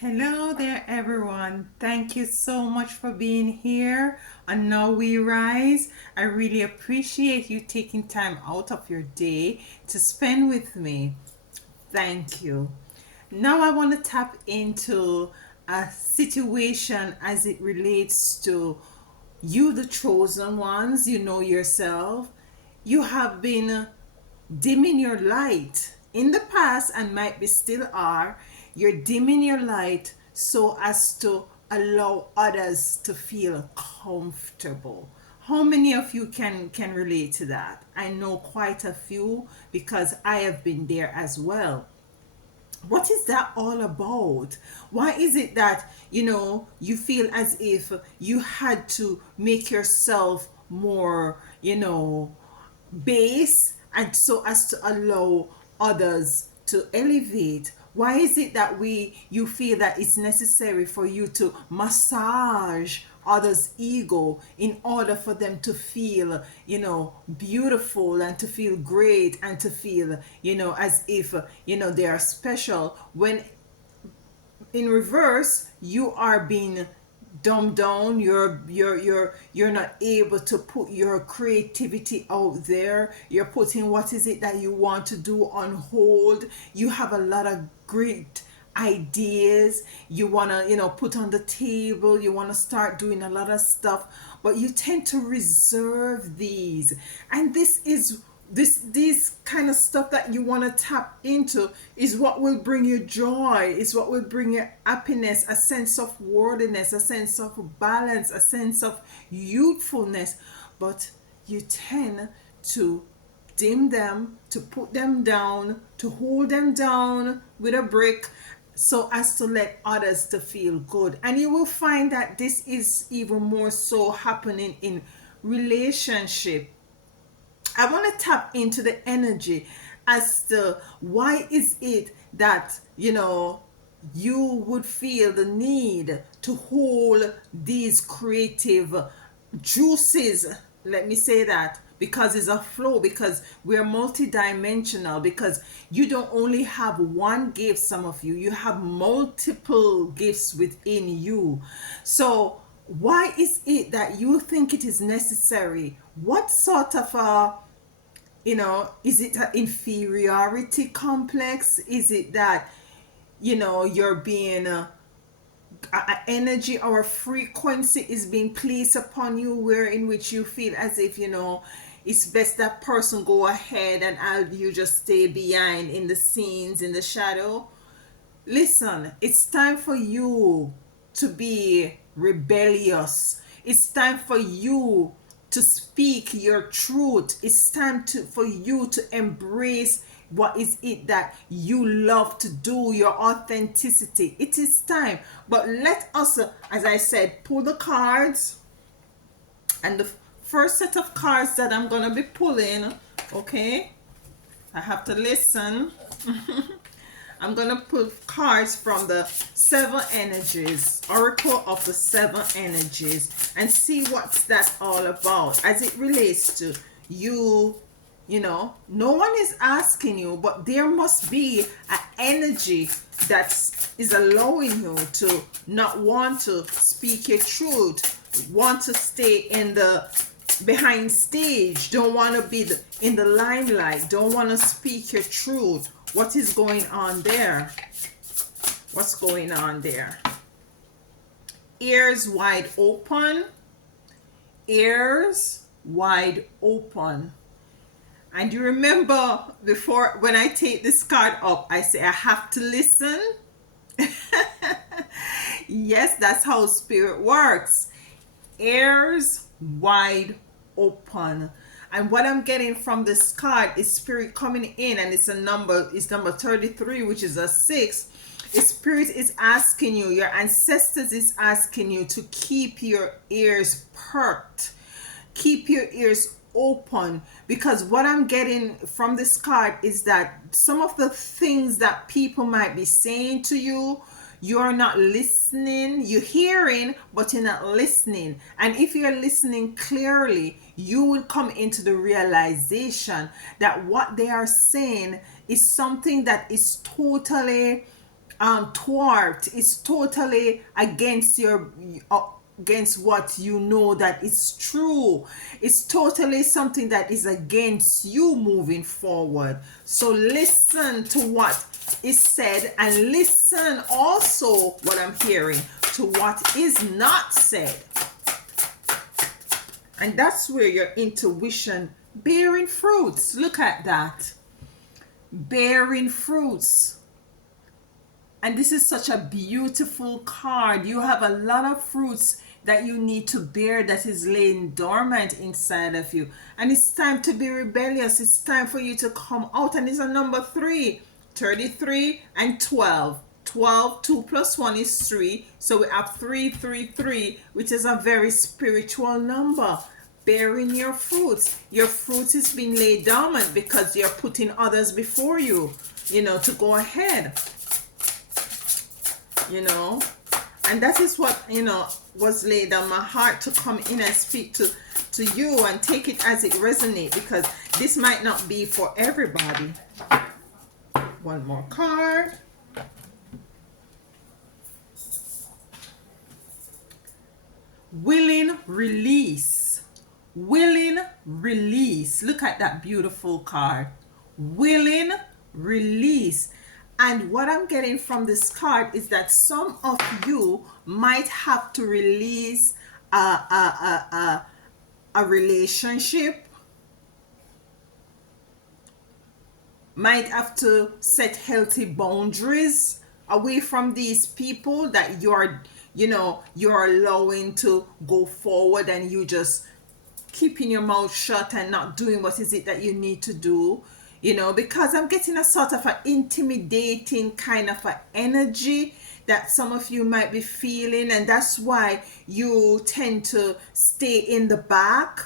Hello there, everyone. Thank you so much for being here on Now We Rise. I really appreciate you taking time out of your day to spend with me. Thank you. Now, I want to tap into a situation as it relates to you, the chosen ones. You know yourself. You have been dimming your light in the past and might be still are. You're dimming your light so as to allow others to feel comfortable. How many of you can relate to that? I know quite a few because I have been there as well. What is that all about? Why is it that you feel as if you had to make yourself more base and so as to allow others to elevate? Why is it that you feel that it's necessary for you to massage others ego in order for them to feel beautiful and to feel great and to feel as if they are special, when in reverse you are being dumbed down? You're not able to put your creativity out there. You're putting what is it that you want to do on hold. You have a lot of great ideas you want to put on the table. You want to start doing a lot of stuff, but you tend to reserve these. And this kind of stuff that you want to tap into is what will bring you joy, is what will bring you happiness, a sense of worthiness, a sense of balance, a sense of youthfulness. But you tend to dim them, to put them down, to hold them down with a brick so as to let others to feel good. And you will find that this is even more so happening in relationship. I want to tap into the energy as to why is it that you would feel the need to hold these creative juices. Let me say that, because it's a flow, because we're multidimensional, because you don't only have one gift. Some of you have multiple gifts within you. So why is it that you think it is necessary? What sort of a is it an inferiority complex? Is it that you're being a energy or a frequency is being placed upon you, where in which you feel as if it's best that person go ahead and you just stay behind in the scenes, in the shadow? Listen, it's time for you to be rebellious. It's time for you to speak your truth. It's time for you to embrace what is it that you love to do, your authenticity. It is time. But let us, as I said, pull the cards. And the first set of cards that I'm going to be pulling, okay, I have to listen. I'm going to pull cards from the seven energies, Oracle of the seven energies, and see what's that all about as it relates to you. No one is asking you, but there must be an energy that is allowing you to not want to speak your truth, want to stay in the behind stage, don't want to be in the limelight, don't want to speak your truth. What is going on there? What's going on there? Ears wide open. Ears wide open. And you remember before, when I take this card up, I say I have to listen. Yes, that's how spirit works. Ears wide open. And what I'm getting from this card is spirit coming in, and it's number 33, which is a 6. Spirit is asking you, your ancestors is asking you to keep your ears perked, keep your ears open, because what I'm getting from this card is that some of the things that people might be saying to you, you're not listening. You're hearing, but you're not listening. And if you're listening clearly, you will come into the realization that what they are saying is something that is totally thwart. It's totally against your against what you know that is true. It's totally something that is against you moving forward. So listen to what is said, and listen also what I'm hearing to what is not said. And that's where your intuition bearing fruits. Look at that. Bearing fruits. And this is such a beautiful card. You have a lot of fruits that you need to bear that is laying dormant inside of you. And it's time to be rebellious. It's time for you to come out. And it's a number 3, 33 and 12. 12, 2 plus 1 is 3. So we have 333, which is a very spiritual number. Bearing your fruits. Your fruits is being laid dormant because you're putting others before you, to go ahead. And that is what was laid on my heart to come in and speak to you, and take it as it resonates, because this might not be for everybody. One more card. Willing release. Willing release. Look at that beautiful card. Willing release. And what I'm getting from this card is that some of you might have to release a relationship, might have to set healthy boundaries away from these people that you're allowing to go forward, and you just keeping your mouth shut and not doing what is it that you need to do. Because I'm getting a sort of an intimidating kind of an energy that some of you might be feeling, and that's why you tend to stay in the back.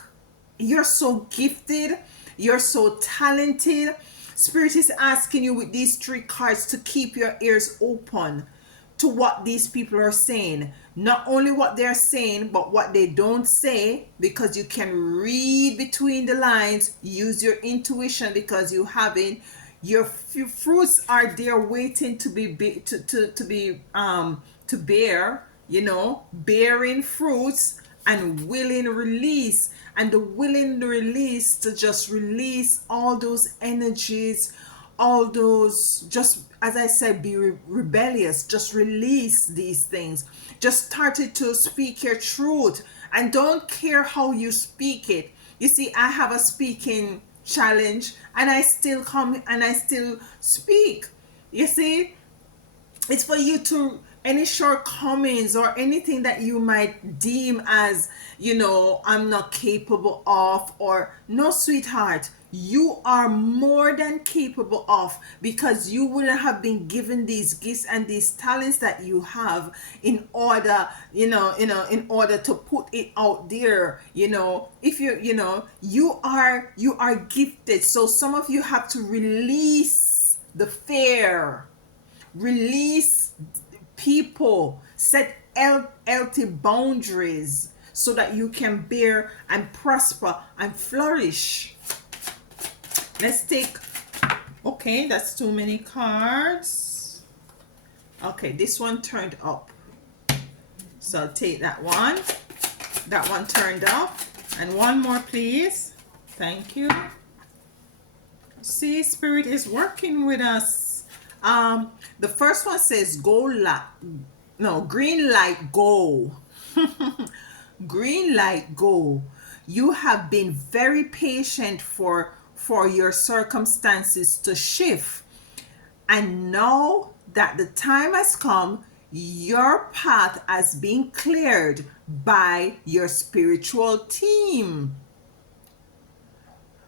You're so gifted, you're so talented. Spirit is asking you with these 3 cards to keep your ears open to what these people are saying. Not only what they're saying, but what they don't say, because you can read between the lines. Use your intuition, because you haven't. Your fruits are there waiting to bear. Bearing fruits and willing release, and the willing release to just release all those energies, all those, just as I said, be rebellious. Just release these things. Just started to speak your truth, and don't care how you speak it. You see, I have a speaking challenge, and I still come and I still speak. You see, it's for you to, any shortcomings or anything that you might deem as, I'm not capable of, or no, sweetheart, you are more than capable of, because you wouldn't have been given these gifts and these talents that you have in order, in order to put it out there. If you are gifted. So some of you have to release the fear, release people, set healthy boundaries, so that you can bear and prosper and flourish. Let's take, okay, that's too many cards. Okay, this one turned up, so I'll take that one. That one turned up, and one more, please. Thank you. See, Spirit is working with us. The first one says green light, go. Green light, go. You have been very patient for your circumstances to shift, and now that the time has come, your path has been cleared by your spiritual team,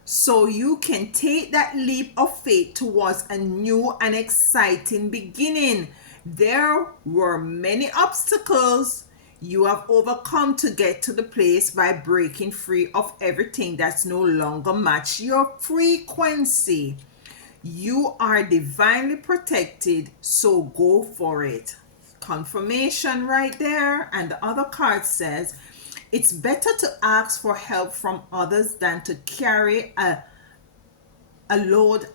so you can take that leap of faith towards a new and exciting beginning. There were many obstacles you have overcome to get to the place by breaking free of everything that's no longer match your frequency. You are divinely protected, so go for it. Confirmation right there. And the other card says, it's better to ask for help from others than to carry the load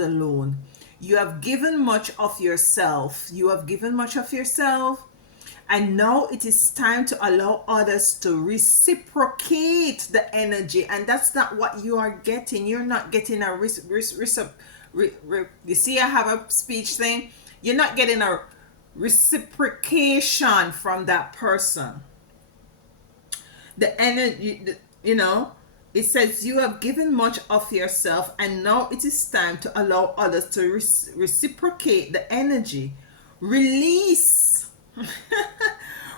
alone. You have given much of yourself. You have given much of yourself. And now it is time to allow others to reciprocate the energy. And that's not what you are getting. You're not getting a you see, I have a speech thing. You're not getting a reciprocation from that person. The energy, you know, it says you have given much of yourself, and now it is time to allow others to reciprocate the energy. Release.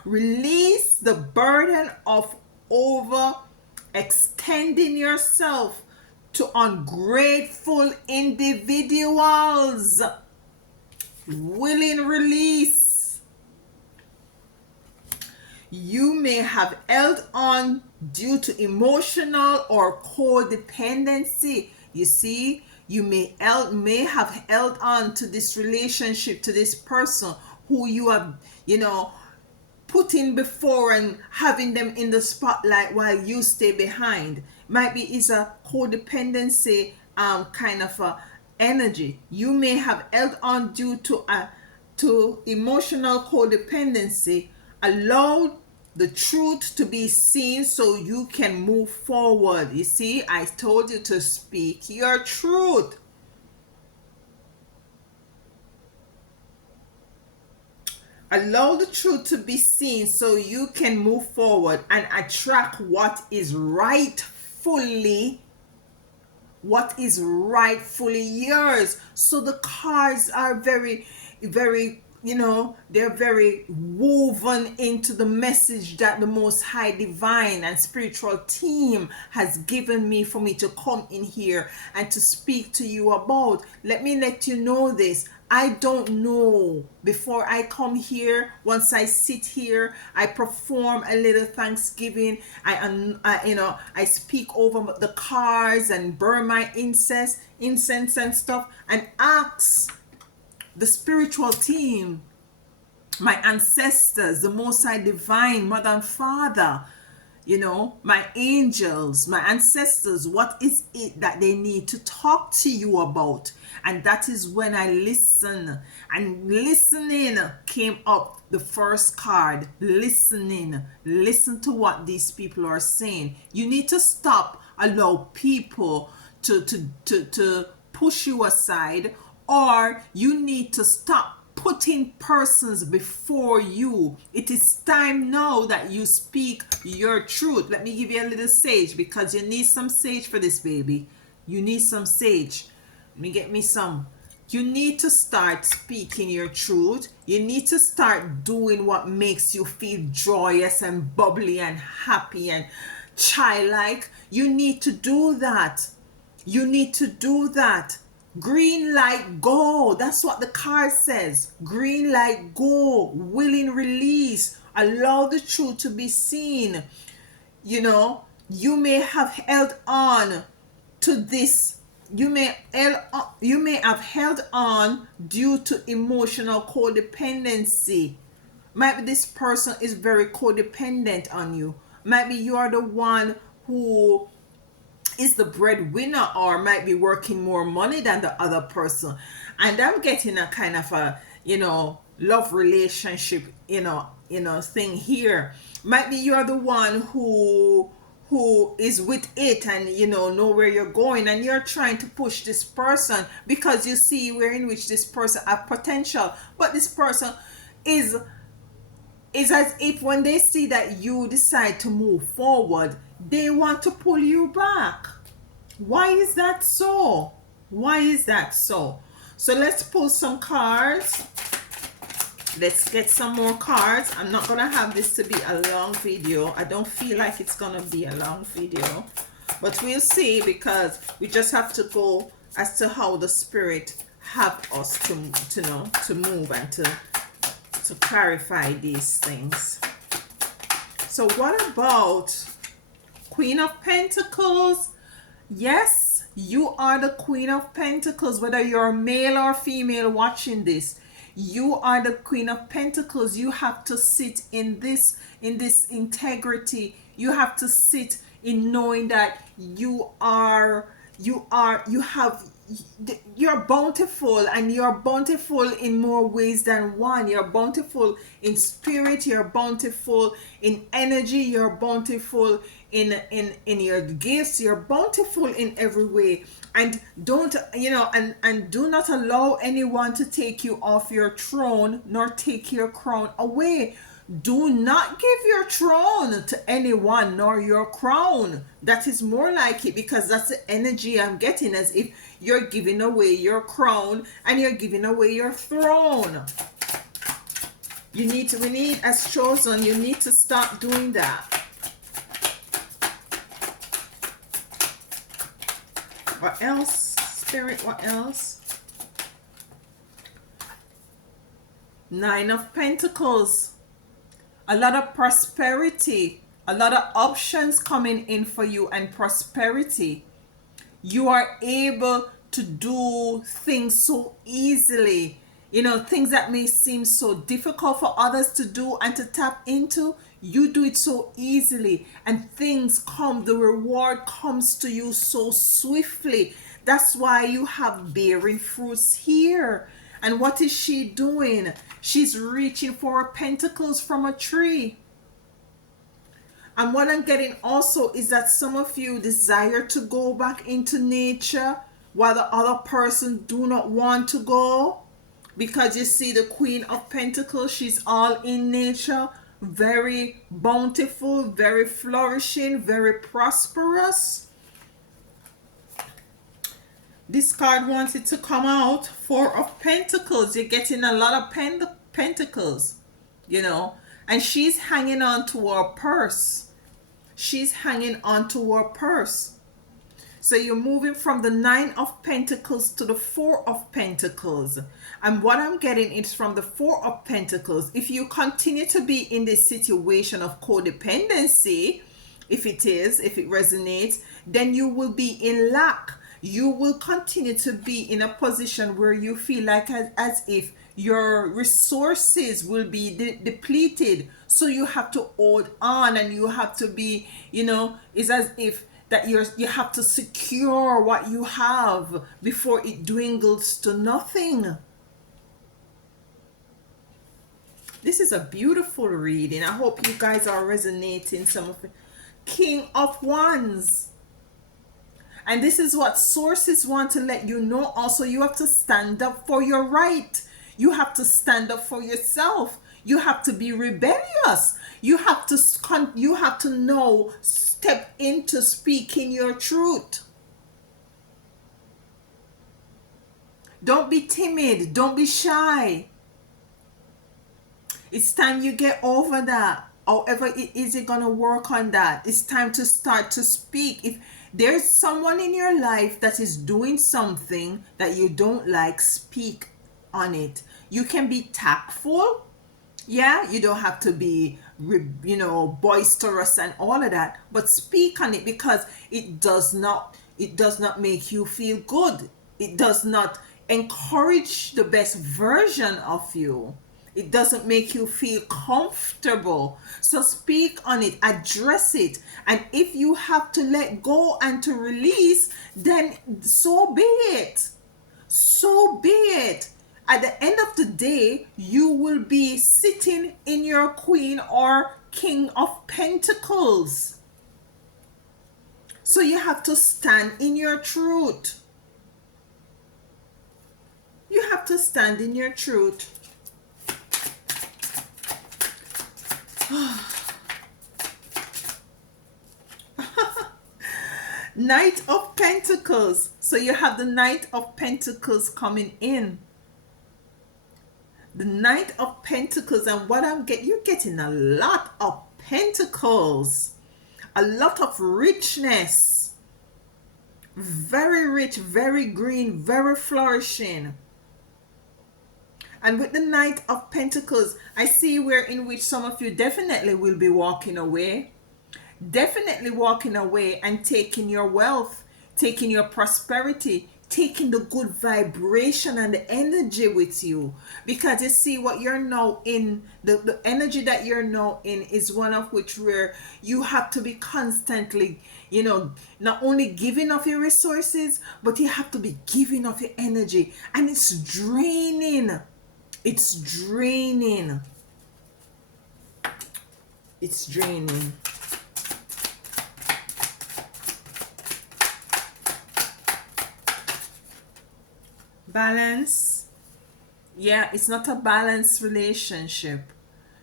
Release the burden of over extending yourself to ungrateful individuals. Willing release. You may have held on due to emotional or codependency. You see, you may have held on to this relationship, to this person who you have, putting before and having them in the spotlight while you stay behind. Might be is a codependency kind of a energy. You may have held on due to emotional codependency. Allow the truth to be seen so you can move forward. You see, I told you to speak your truth. Allow the truth to be seen so you can move forward and attract what is rightfully yours. So the cards are very, very, they're very woven into the message that the Most High Divine and Spiritual Team has given me for me to come in here and to speak to you about. Let me let you know this. I don't know. Before I come here, once I sit here, I perform a little Thanksgiving. I speak over the cards and burn my incense and stuff, and ask the spiritual team, my ancestors, the Most High Divine, Mother and Father, my angels, my ancestors, what is it that they need to talk to you about? And that is when I listen. And listening came up the first card. Listening. Listen to what these people are saying. You need to stop, allow people to push you aside, or you need to stop putting persons before you. It is time now that you speak your truth. Let me give you a little sage, because you need some sage for this, baby. You need some sage. Let me get me some. You need to start speaking your truth. You need to start doing what makes you feel joyous and bubbly and happy and childlike. You need to do that. You need to do that. Green light, go. That's what the card says. Green light, go. Willing release. Allow the truth to be seen. You may have held on to this. You may have held on due to emotional codependency. Maybe this person is very codependent on you. Maybe you are the one who is the breadwinner, or might be working more money than the other person. And I'm getting a kind of a, love relationship, thing here. Might be you're the one who is with it and know where you're going, and you're trying to push this person because you see where in which this person have potential. But this person is as if when they see that you decide to move forward, they want to pull you back. Why is that so? Why is that so? So let's pull some cards. Let's get some more cards. I'm not going to have this to be a long video. I don't feel like it's going to be a long video. But we'll see, because we just have to go as to how the Spirit have us to move and to clarify these things. So what about Queen of Pentacles? Yes, you are the Queen of Pentacles. Whether you're male or female watching this, you are the Queen of Pentacles. You have to sit in this integrity. You have to sit in knowing that you have you're bountiful, and you're bountiful in more ways than one. You're bountiful in spirit, you're bountiful in energy, you're bountiful in your gifts, you're bountiful in every way. And don't, and do not allow anyone to take you off your throne nor take your crown away. Do not give your throne to anyone nor your crown. That is more like it, because that's the energy I'm getting, as if you're giving away your crown and you're giving away your throne. We need, as chosen, you need to stop doing that. What else, Spirit? What else? Nine of Pentacles. A lot of prosperity, a lot of options coming in for you, and prosperity. You are able to do things so easily. Things that may seem so difficult for others to do and to tap into, you do it so easily, and things come, the reward comes to you so swiftly. That's why you have bearing fruits here. And what is she doing? She's reaching for her pentacles from a tree. And what I'm getting also is that some of you desire to go back into nature while the other person do not want to go. Because you see the Queen of Pentacles, she's all in nature, very bountiful, very flourishing, very prosperous. This card wants it to come out. Four of Pentacles. You're getting a lot of pentacles, and she's hanging on to her purse. She's hanging on to her purse. So you're moving from the Nine of Pentacles to the Four of Pentacles. And what I'm getting is from the Four of Pentacles, if you continue to be in this situation of codependency, if it resonates, then you will be in lack. You will continue to be in a position where you feel like as if your resources will be depleted. So you have to hold on, and you have to be, it's as if that you have to secure what you have before it dwindles to nothing. This is a beautiful reading. I hope you guys are resonating some of it. King of Wands. And this is what sources want to let you know. Also, you have to stand up for your right. You have to stand up for yourself. You have to be rebellious. You have to know, step into speaking your truth. Don't be timid. Don't be shy. It's time you get over that. However it is, you're going to work on that. It's time to start to speak. If there's someone in your life that is doing something that you don't like, speak on it. You can be tactful. Yeah, you don't have to be, boisterous and all of that. But speak on it, because it does not make you feel good. It does not encourage the best version of you. It doesn't make you feel comfortable. So speak on it, address it. And if you have to let go and to release, then so be it. So be it. At the end of the day, you will be sitting in your Queen or King of Pentacles. So you have to stand in your truth. You have to stand in your truth. Knight of Pentacles. So you have the Knight of Pentacles coming in. The Knight of Pentacles, and what you're getting a lot of pentacles, a lot of richness, very rich, very green, very flourishing. And with the Knight of Pentacles, I see in which some of you definitely will be walking away. Definitely walking away and taking your wealth, taking your prosperity, taking the good vibration and the energy with you. Because you see, what you're now in, the energy that you're now in is one of which where you have to be constantly, not only giving of your resources, but you have to be giving of your energy. And it's draining. It's draining. It's draining. Balance. Yeah, it's not a balanced relationship.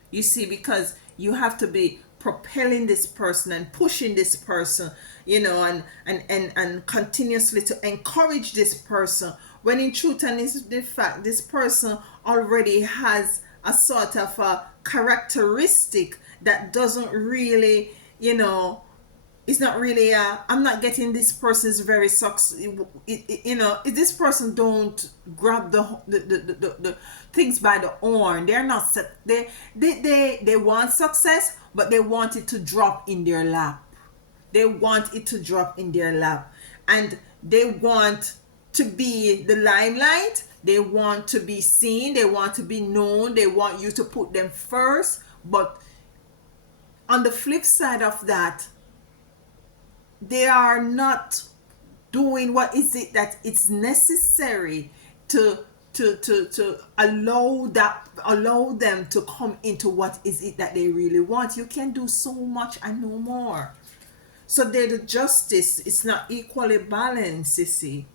You see, because you have to be propelling this person and pushing this person, and continuously to encourage this person, when in truth and in fact this person already has a sort of a characteristic that doesn't really, it's not really I'm not getting this person's very success. If this person don't grab the things by the horn, they're not they want success, but they want it to drop in their lap. They want it to drop in their lap, and they want to be the limelight. They want to be seen. They want to be known. They want you to put them first. But on the flip side of that, they are not doing what is it that it's necessary to allow them to come into what is it that they really want. You can do so much and no more. So the justice is not equally balanced, you see.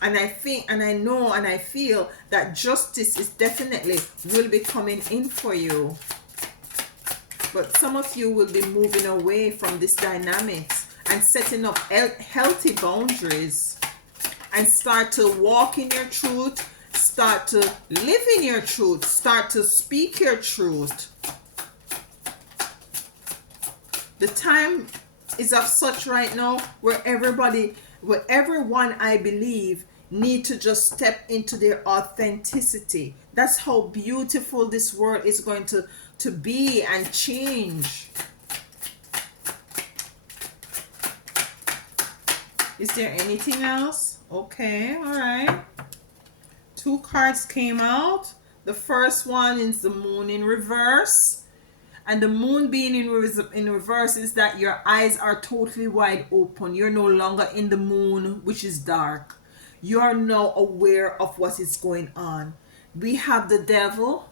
And I think, and I know, and I feel that justice is definitely will be coming in for you. But some of you will be moving away from this dynamics and setting up healthy boundaries, and start to walk in your truth, start to live in your truth, start to speak your truth. The time is of such right now where everyone, I believe, need to just step into their authenticity. That's how beautiful this world is going to be and change. Is there anything else? Okay, all right. 2 cards came out. The first one is the moon in reverse. And the moon being in reverse is that your eyes are totally wide open. You're no longer in the moon, which is dark. You are now aware of what is going on. We have the devil,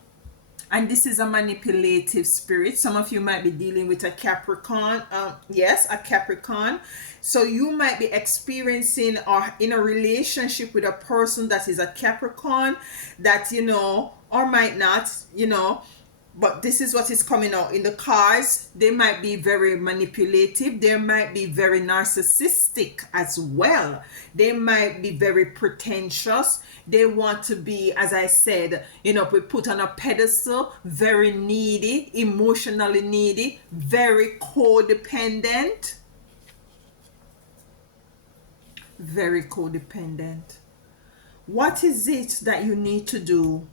and this is a manipulative spirit. Some of you might be dealing with a Capricorn. Yes, a Capricorn. So you might be experiencing or in a relationship with a person that is a Capricorn that, or might not, but this is what is coming out in the cards. They might be very manipulative. They might be very narcissistic as well. They might be very pretentious. They want to be, as I said, we put on a pedestal, very needy, emotionally needy, very codependent. Very codependent. What is it that you need to do?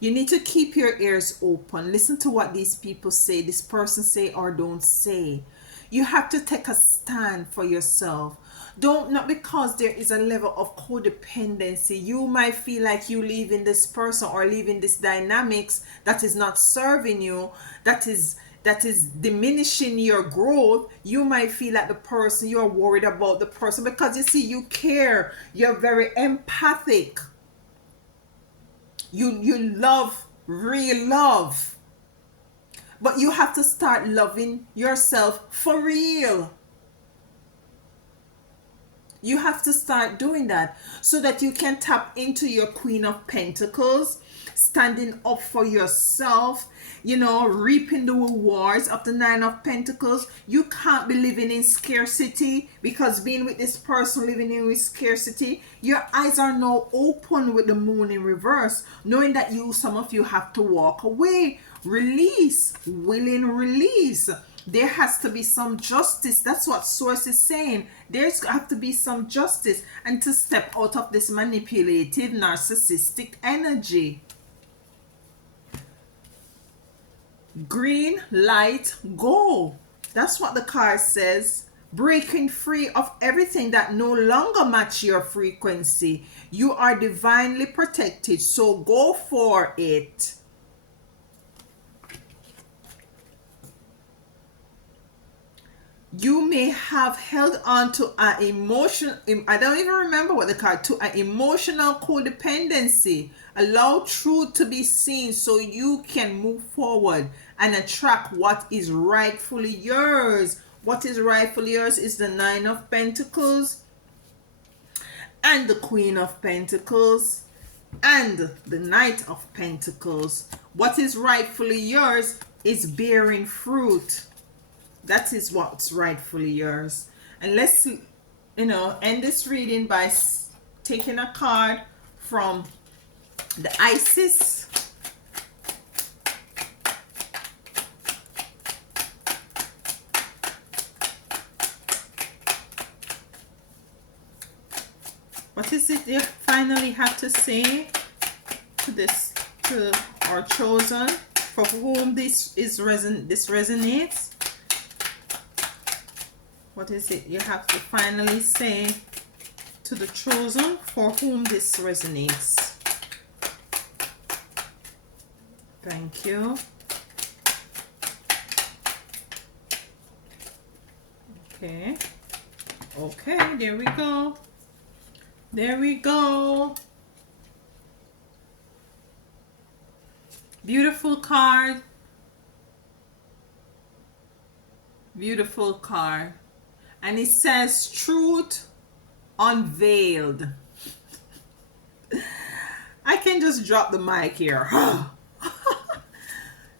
You need to keep your ears open. Listen to what these people say, this person say or don't say. You have to take a stand for yourself. Not because there is a level of codependency. You might feel like you leaving this person or leaving this dynamics that is not serving you, that is diminishing your growth. You might feel like the person, you're worried about the person because you see, you care. You're very empathic. You love, real love. But you have to start loving yourself for real. You have to start doing that so that you can tap into your Queen of Pentacles, standing up for yourself, reaping the rewards of the Nine of Pentacles. You can't be living in scarcity, because being with this person living in with scarcity, your eyes are now open with the moon in reverse, knowing that some of you have to walk away, release, willing release. There has to be some justice. That's what Source is saying. There's have to be some justice, and to step out of this manipulative, narcissistic energy. Green light, go. That's what the card says. breaking free of everything that no longer match your frequency. You are divinely protected, so go for it. You may have held on to an emotion, I don't even remember what they call it, to an emotional codependency. Allow truth to be seen so you can move forward and attract what is rightfully yours. What is rightfully yours is the Nine of Pentacles and the Queen of Pentacles and the Knight of Pentacles. What is rightfully yours is bearing fruit. That is what's rightfully yours. And let's, end this reading by taking a card from the Isis. What is it you finally have to say to our chosen, for whom this resonates? What is it you have to finally say to the chosen for whom this resonates? Thank you. Okay. Okay, there we go. There we go. Beautiful card. Beautiful card. And it says truth unveiled. I can just drop the mic here.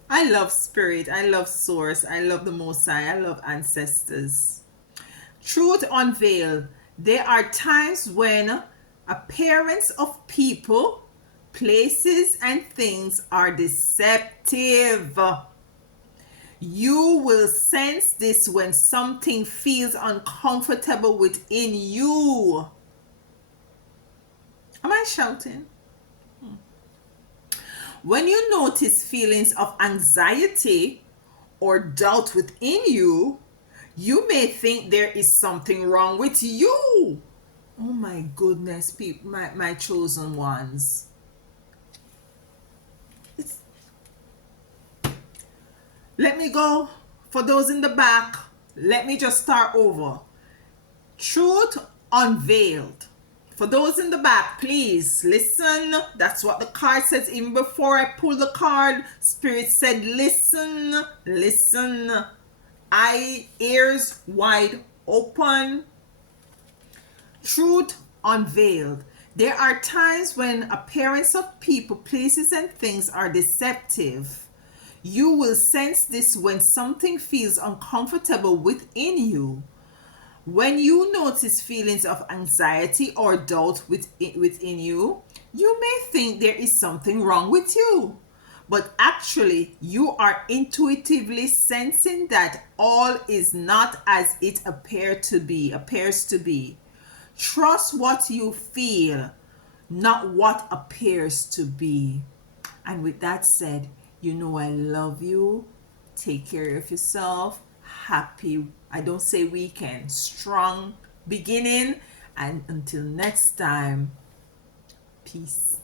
I love spirit. I love source. I love the Most High. I love ancestors. Truth unveiled. There are times when appearance of people, places, and things are deceptive. You will sense this when something feels uncomfortable within you. Am I shouting? When you notice feelings of anxiety or doubt within you, you may think there is something wrong with you. Oh my goodness, people, my chosen ones. Let me go. For those in the back, let me just start over. Truth unveiled. For those in the back, please listen. That's what the card says. Even before I pull the card, Spirit said, listen, listen. Ears wide open. Truth unveiled. There are times when appearance of people, places, and things are deceptive. You will sense this when something feels uncomfortable within you. When you notice feelings of anxiety or doubt within you, you may think there is something wrong with you. But actually, you are intuitively sensing that all is not as it appears to be. Trust what you feel, not what appears to be. And with that said, you know I love you. Take care of yourself. Happy, I don't say weekend, strong beginning. And until next time, peace.